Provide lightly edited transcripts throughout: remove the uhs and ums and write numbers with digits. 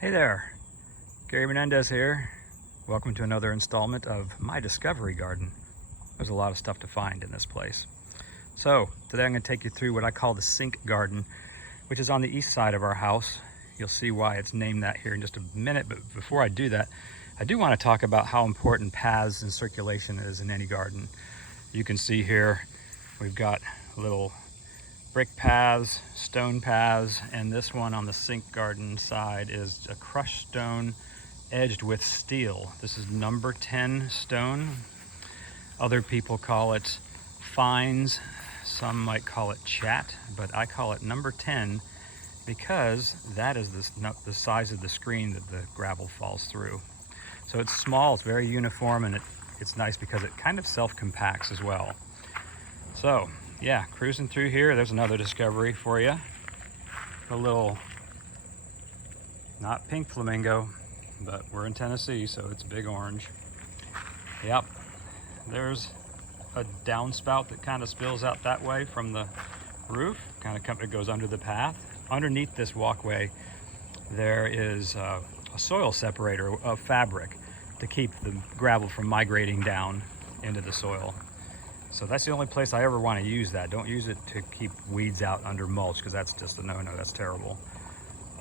Hey there, Gary Menendez here. Welcome to another installment of my Discovery Garden. There's a lot of stuff to find in this place. So today I'm going to take you through what I call the sink garden, which is on the east side of our house. You'll see why it's named that here in just a minute, but before I do that, I do want to talk about how important paths and circulation is in any garden. You can see here we've got little brick paths, stone paths, and this one on the sink garden side is a crushed stone edged with steel. This is number 10 stone. Other people call it fines. Some might call it chat, but I call it number 10 because that is the size of the screen that the gravel falls through. So it's small, it's very uniform, and it's nice because it kind of self-compacts as well. So yeah, cruising through here, there's another discovery for you. A little, not pink flamingo, but we're in Tennessee, so it's big orange. Yep, there's a downspout that kind of spills out that way from the roof, it goes under the path. Underneath this walkway, there is a soil separator of fabric to keep the gravel from migrating down into the soil. So that's the only place I ever want to use that. Don't use it to keep weeds out under mulch, because that's just a no-no, that's terrible.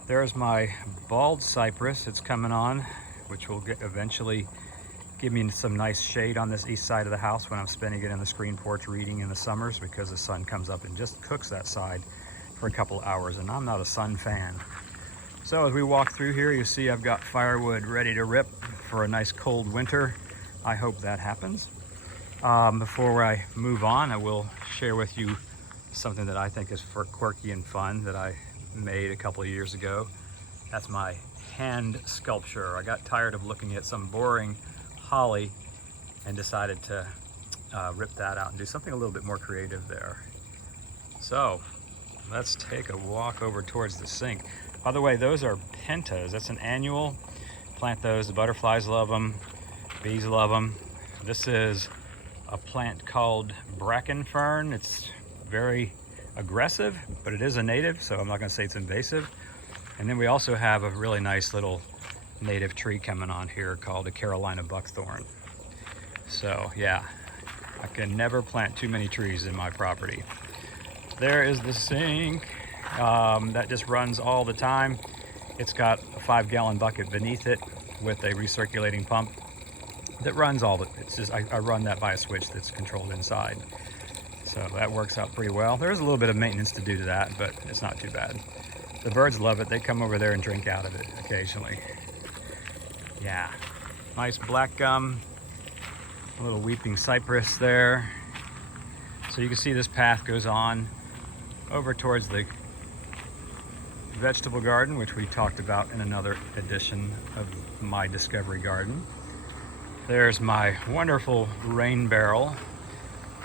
There's my bald cypress. It's coming on, which will eventually give me some nice shade on this east side of the house when I'm spending it in the screen porch reading in the summers, because the sun comes up and just cooks that side for a couple hours, and I'm not a sun fan. So as we walk through here, you see I've got firewood ready to rip for a nice cold winter. I hope that happens. Before I move on, I will share with you something that I think is quirky and fun that I made a couple of years ago. That's my hand sculpture. I got tired of looking at some boring holly and decided to rip that out and do something a little bit more creative there. So let's take a walk over towards the sink. By the way, those are pentas. That's an annual. Plant those. The butterflies love them. Bees love them. This is a plant called bracken fern. It's very aggressive, but it is a native, so I'm not going to say it's invasive. And then we also have a really nice little native tree coming on here called a Carolina buckthorn. So yeah, I can never plant too many trees in my property. There is the sink that just runs all the time. It's got a 5-gallon bucket beneath it with a recirculating pump that runs all of it. It's just, I run that by a switch that's controlled inside. So that works out pretty well. There's a little bit of maintenance to do to that, but it's not too bad. The birds love it. They come over there and drink out of it occasionally. Yeah, nice black gum, a little weeping cypress there. So you can see this path goes on over towards the vegetable garden, which we talked about in another edition of my Discovery Garden. There's my wonderful rain barrel,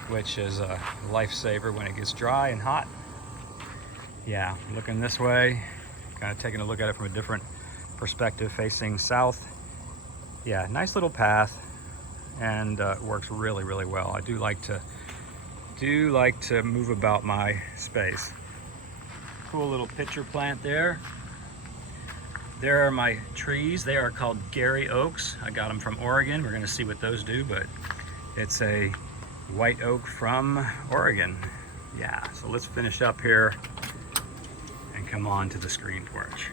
which is a lifesaver when it gets dry and hot. Yeah, looking this way, kind of taking a look at it from a different perspective, facing south. Yeah, nice little path, and it works really, really well. I do like to move about my space. Cool little pitcher plant there. There are my trees. They are called Gary Oaks. I got them from Oregon. We're going to see what those do, but it's a white oak from Oregon. Yeah, so let's finish up here and come on to the screen porch.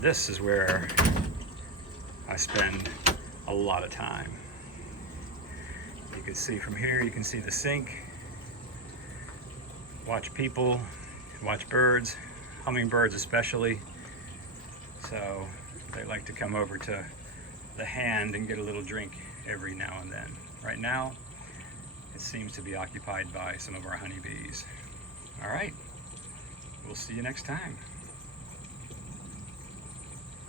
This is where I spend a lot of time. You can see from here, you can see the sink. Watch people, watch birds, hummingbirds especially. So they like to come over to the hand and get a little drink every now and then. Right now, it seems to be occupied by some of our honeybees. All right, we'll see you next time.